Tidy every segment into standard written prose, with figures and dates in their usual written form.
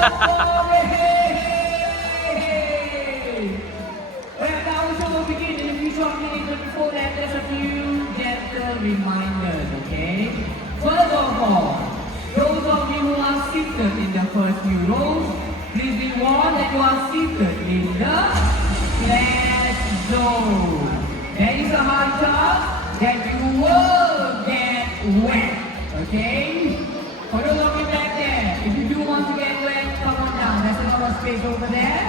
Well, now the show will begin in a few short minutes, but before that, there's a few gentle reminders, okay? First of all, those of you who are seated in the first few rows, please be warned that you are seated in the flat zone. There is a high chance that you will get wet, okay? For those of you back there, if you do want to get wet, come on down. There's another space over there,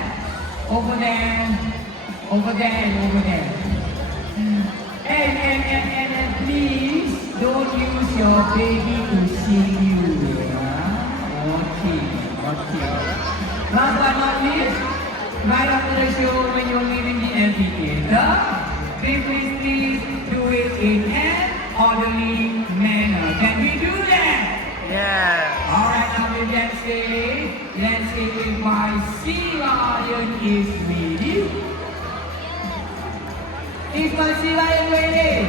over there, over there, and over there. And please don't use your baby to see you. Okay. Last but not least, right after the show, when you're leaving the amphitheater, please do it in an orderly manner. Can we do that? Yeah. Alright, now let's see if my sea lion is ready. Is my sea lion ready?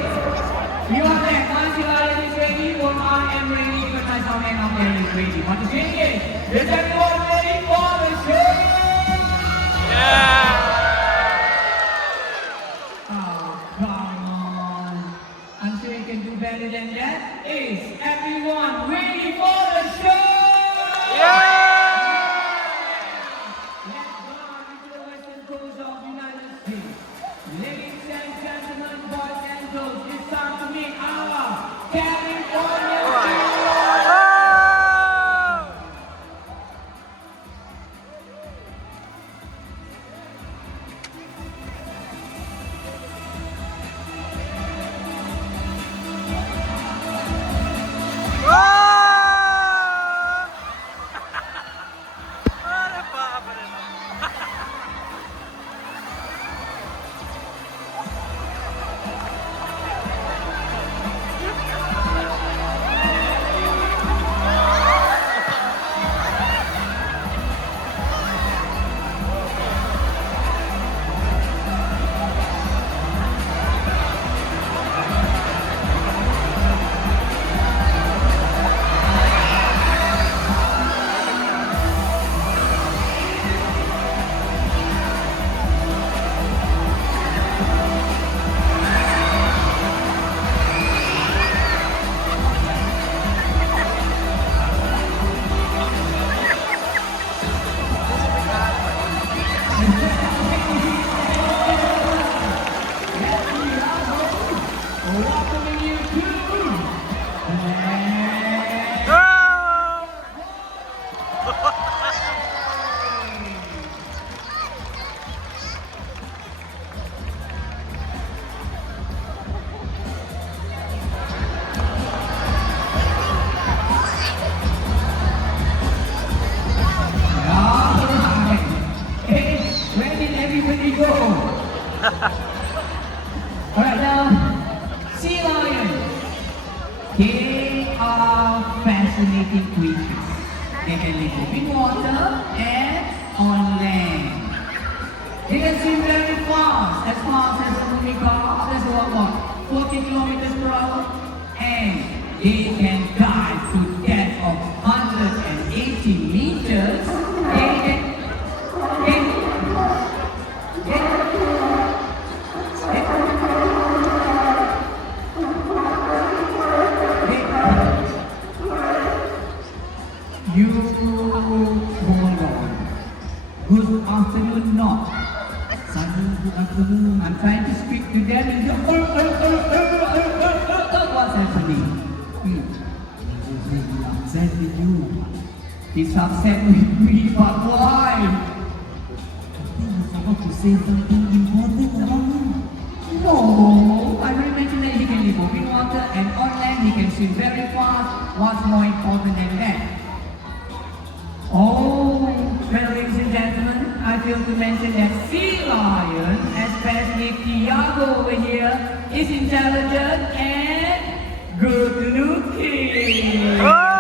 You are there, my sea lion is ready, or I am ready, but my sound and out there is ready. Want to sing it? Is everyone ready for the show? Yeah. Oh, come on. I'm sure you can do better than that. Is everyone ready for the show? Yeah. Let's go into the western coast of the United States. Ladies and gentlemen, boys and girls, it's time to meet our California. Welcoming you to Hey, where did everybody go? Alright now, sea lions. They are fascinating creatures. They can live in water and on land. They can swim very fast as a moving car. That's what, 40 kilometers per hour. And they can dive to depth of 180 meters. You hold on. Good afternoon, not. Good afternoon. I'm trying to speak to them and you what's happening? He's really upset with you. He's upset with me, but why? I think I forgot to say something important about him. No, I will mention that he can live in water and on land he can swim very fast. What's more important than that? Oh, well, ladies and gentlemen, I feel to mention that sea lion, especially Tiago over here, is intelligent and good looking. How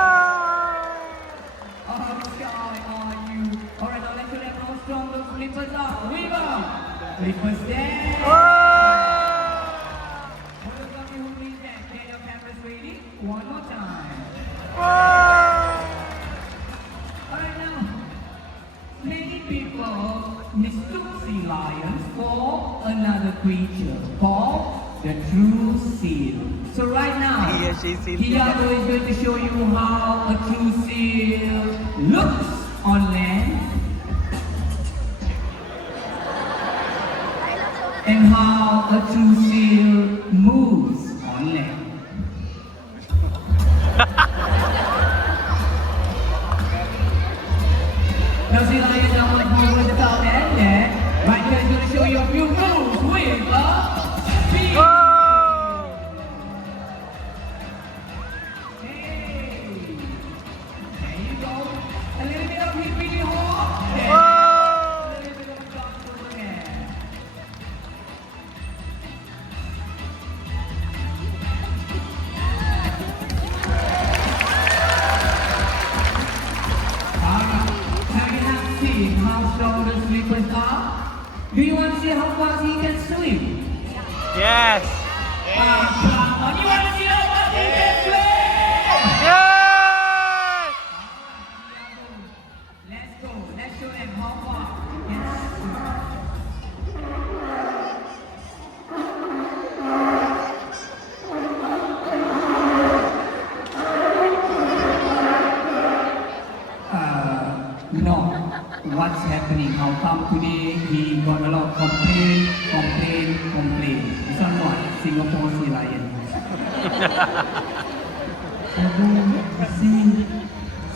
shy are you? Alright, now let's let how strong those flippers are. River! Flippers there! For those of you who need that, get your cameras ready. One more time. Alright now, creature called the true seal. So right now, He or she sees Tiago is going to show you how a true seal looks on land and how a true seal moves on land. Now sea lions are much more versatile than that. Right here is going to show you a few moves with a speed. Oh! Hey, there you go. A little bit of hip really hard. There. Whoa! A little bit of jump overhead. Have you not seen how strong the slippers are? Do you want to see how fast he can swim? Yes! Come on, you want to see how fast he can swim? Yes! Let's go. Let's show them how far he can swim. No. What's happening? How come today he got a lot of complaint? This one what? Singapore Sea Lion.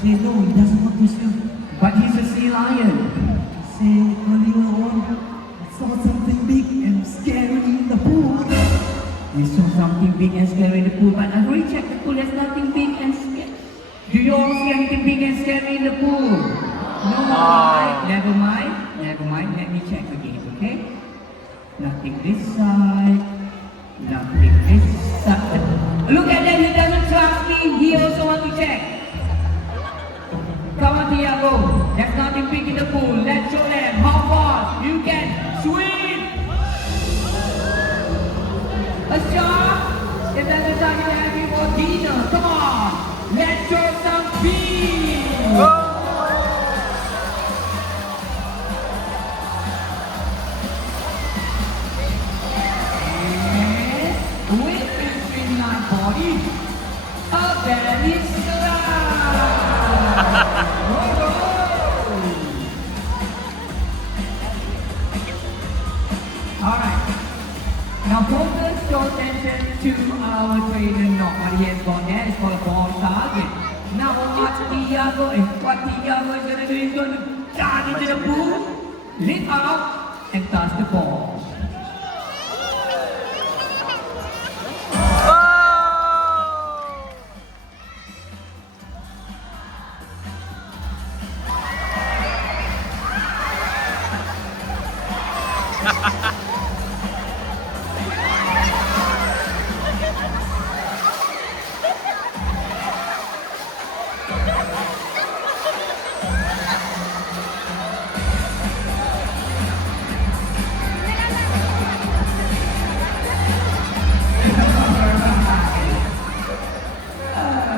Say no, he doesn't want to swim. But he's a sea lion. Say earlier on, I saw something big and scary in the pool. You saw something big and scary in the pool, but I've already checked the pool, there's nothing big and scary. Do you all see anything big and scary in the pool? No, right? Never mind, let me check again, okay? Nothing this side, nothing this side. Look at that, he doesn't trust me, he also wants to check. Come on, Tiago, there's nothing big in the pool, let's show them how fast you can swim. A shark? If there's a shark, you can have more dinner, come on, let's show some speed. With and streamlined body, a belly slide. Alright, now focus your attention to our trainer knock. What he has got there is called a ball target. Now what Tiago is going to do is going to dart into the pool, lift out, and touch the ball.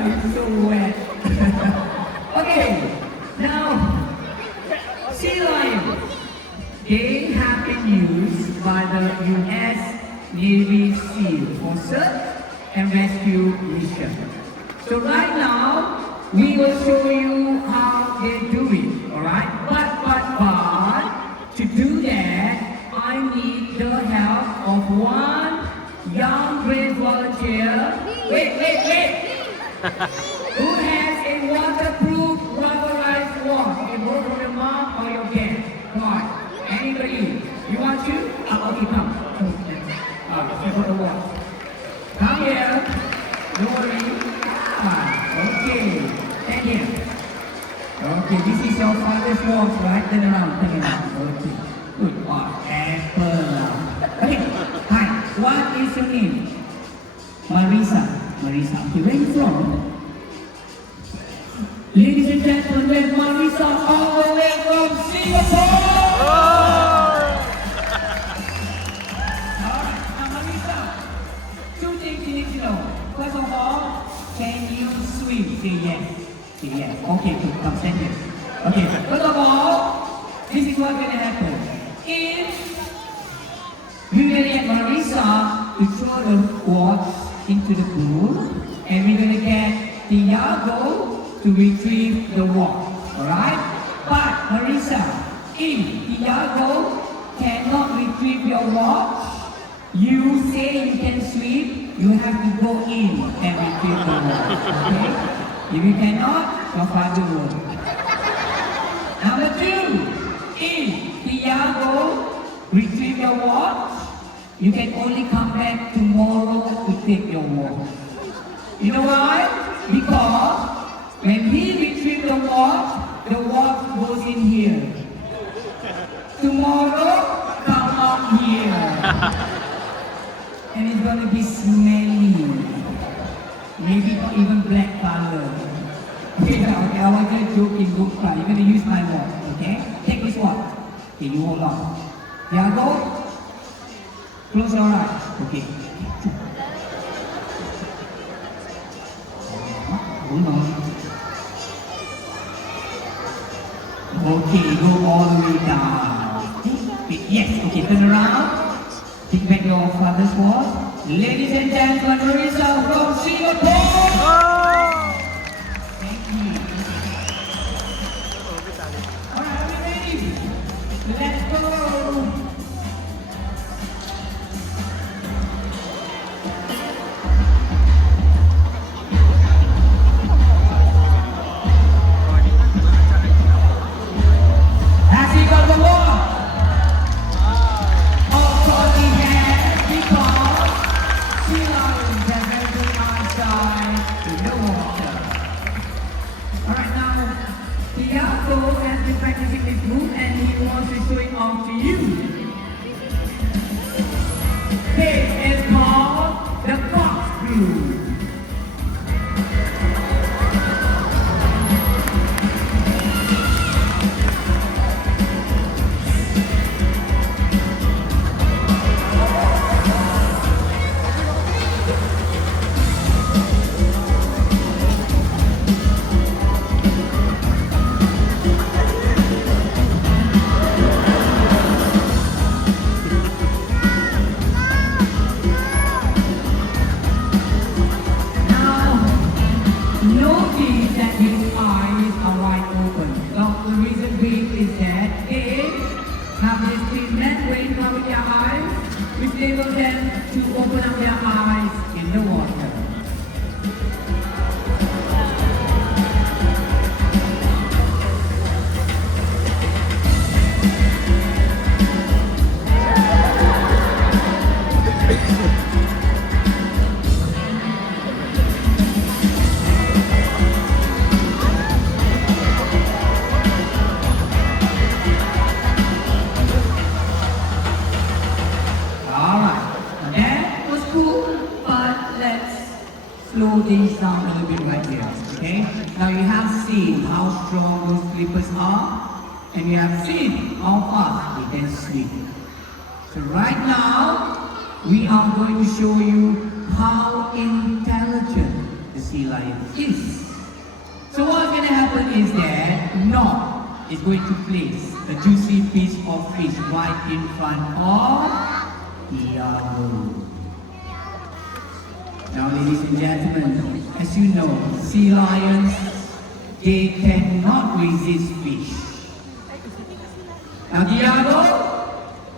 It's so wet. Okay, now, sea lions, they have been used by the U.S. Navy SEAL for search and rescue mission. So right now, we will show you how they do it, alright? But, to do that, I need the help of one young brave volunteer. Wait! Who has a waterproof rubberized watch? You can borrow from your mom or your dad. Come on. Anybody? You want to? Okay, come. You got a watch. Come here. Don't worry. Okay. Stand here. Okay, this is your father's watch, right? Turn around. Okay. Good. Apple. Okay. Hi. What is your name? Marisa. Okay, where are you from? Ladies and gentlemen, we have Marisa all the way from Singapore! Alright, now Marisa, two things you need to know. First of all, can you swim? Say yes. Okay, good, come stand here. Okay, first of all, this is what's going to happen. If We're gonna get Marisa to throw the watch into the pool, and we're gonna get Tiago to retrieve the watch. Alright? But Marisa, if Tiago cannot retrieve your watch, you say you can swim, you have to go in and retrieve the watch. Okay? If you cannot, your father will. Number 2, if Tiago retrieve your watch, you can only come back tomorrow to take your watch. You know why? Because when he retrieves the watch goes in here. Tomorrow, come out here. And it's gonna be smelly. Maybe even black color. Okay, I want you to joke in good part. You're gonna use my watch, okay? Take this watch. Okay, you hold on. Tiago, close your eyes. Okay. Hold on. Okay, go all the way down. Yes, okay, turn around. Take back your father's watch. Ladies and gentlemen, Marisa from Singapore. Oh! Thank you. Alright, are we ready? Let's go. Has he got the watch? Of course he has, because sea lions have very eyesight in the water. Alright, now, Tiago has been practicing this move and he wants to show it off to you. This is called the corkscrew. Notice that his eyes are wide open. Now, the reason being is that they have this treatment when cover their eyes, which enables them to open up their eyes in the water. Alright, that was cool, but let's slow things down a little bit right here, okay? Now you have seen how strong those flippers are, and you have seen how fast they can swim. So right now, we are going to show you how intelligent the sea lion is. So what's going to happen is that Nog is going to place a juicy piece of fish right in front of Tiago. Now, ladies and gentlemen, as you know, sea lions, they cannot resist fish. Now, Tiago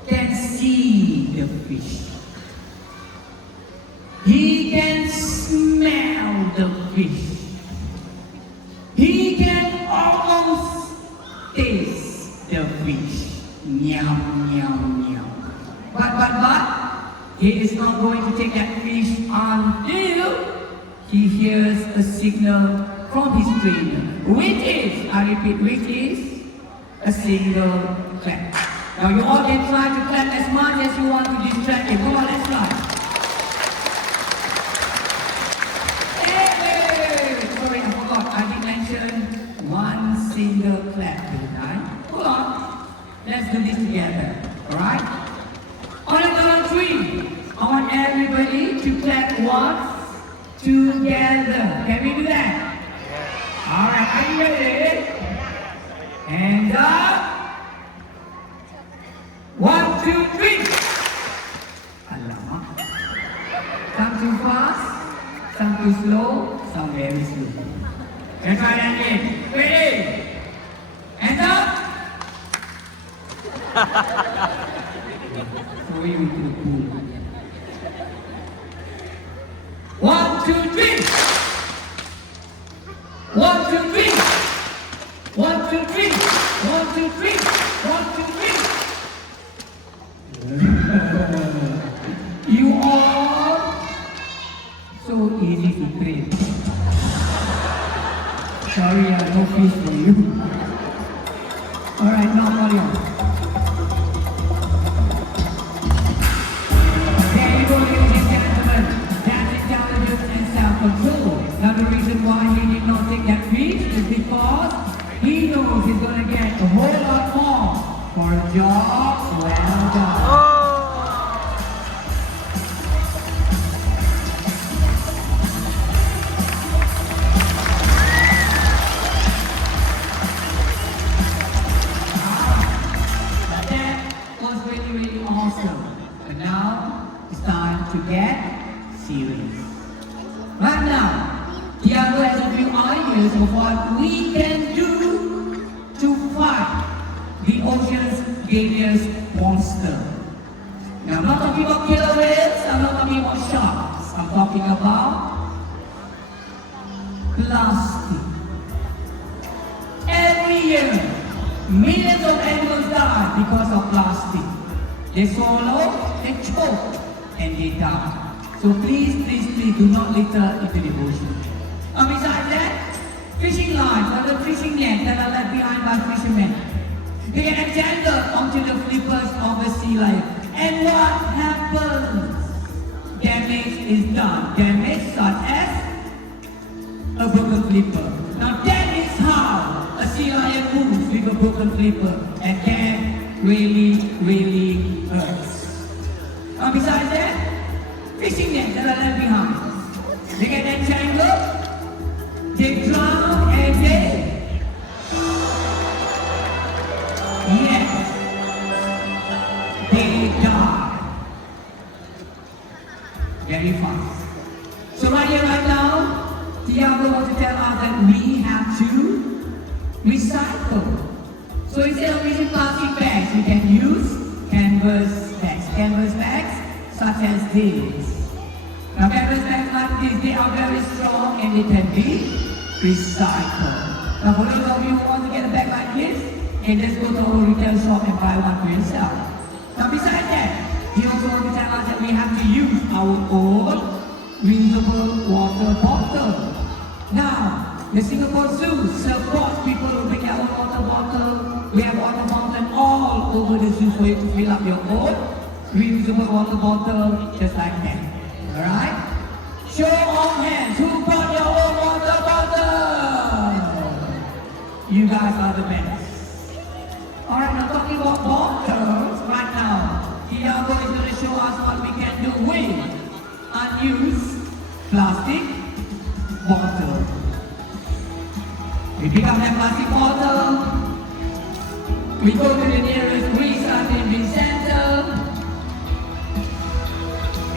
can see the fish. He can smell the fish. He can almost taste the fish. Meow, meow, meow. But, he is not going to take that fish until he hears a signal from his trainer, which is, I repeat, which is a single clap. Now you all can try to clap as much as you want to distract him. Come on, let's try. Hey! Sorry, I forgot. I did mention one single clap, didn't I? Hold on. Let's do this together. Alright? On the count of 3, I want everybody to clap once together. Can we do that? Alright, are you ready? Hands up. 1, 2, 3. try that again. Ready? Hands up. Throw you into the pool. 1, 2, 3. 1, 2, 3. 1, 2, 3. 1, 2, 3. 1, 2, 3. You all so easy to train. Sorry, no fish for you. Alright, now Mario. There you go, ladies and gentlemen. That's intelligence and self-control. Now the reason why he did not take that fish is because he knows he's gonna get a whole lot more for a job well done. Oh! But now it's time to get serious. Right now, Tiago has a few ideas of what we can do to fight the ocean's deadliest monster. Now, I'm not talking about killer whales, I'm not talking about sharks. I'm talking about plastic. Every year, millions of animals die because of plastic. They swallow, they choke, and they die. So please, please, please do not litter into the ocean. Besides that, fishing lines or the fishing nets that are left behind by fishermen, they get entangled onto the flippers of the sea lion. And what happens? Damage is done. Damage such as a broken flipper. Now that is how a sea lion moves with a broken flipper, and can really hurts. Besides that, fishing nets that are left behind, they get entangled, they drown, and they die. Very fast. So right here, right now, Tiago wants to tell us that we have to recycle. So instead of using plastic bags, we can use canvas bags. Canvas bags such as these. Now canvas bags like this, they are very strong and they can be recycled. Now for those of you who want to get a bag like this, you can just go to a retail shop and buy one for yourself. Now besides that, he also wants to tell us that we have to use our own reusable water bottle. Now, the Singapore Zoo supports people who bring their own water bottle. We have water fountain all over the zoo for you to fill up your own reusable water bottle just like that. Alright? Show of hands, who brought your own water bottle? You guys are the best. Alright, now talking about bottles right now, Tiago is going to show us what we can do with unused plastic bottle. We pick up that plastic bottle. We go to the nearest recycling center,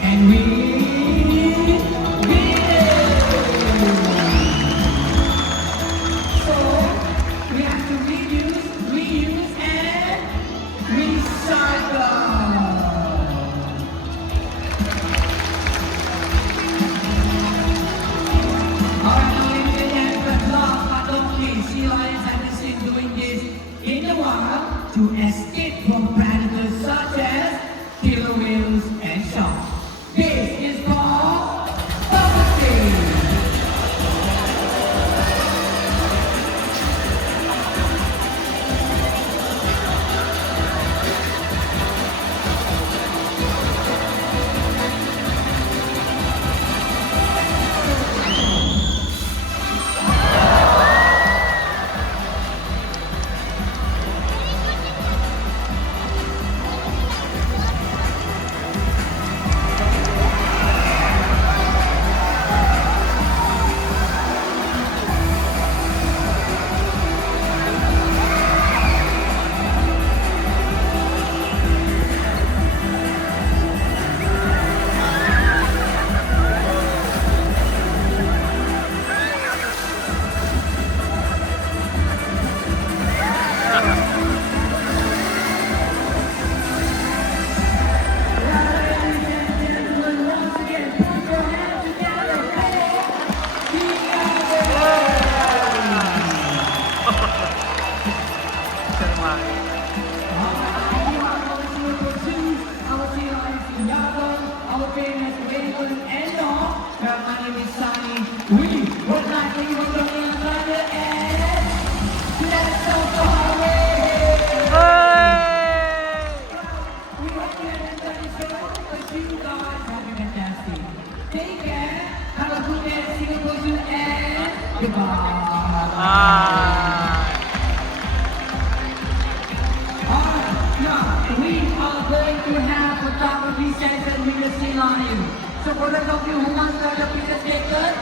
and we read it. So we have to reuse, and recycle. Alright, now ladies and gentlemen, last but not least, sea lions have been seen doing this in the wild to escape from predators such as killer whales and sharks. This is called buffeting. end of the show, but you guys have been fantastic. Take care, have a good day, Singapore, and goodbye. Alright, now we are going to have photography session with the sea lion. So for those of you who want to have a picture taken,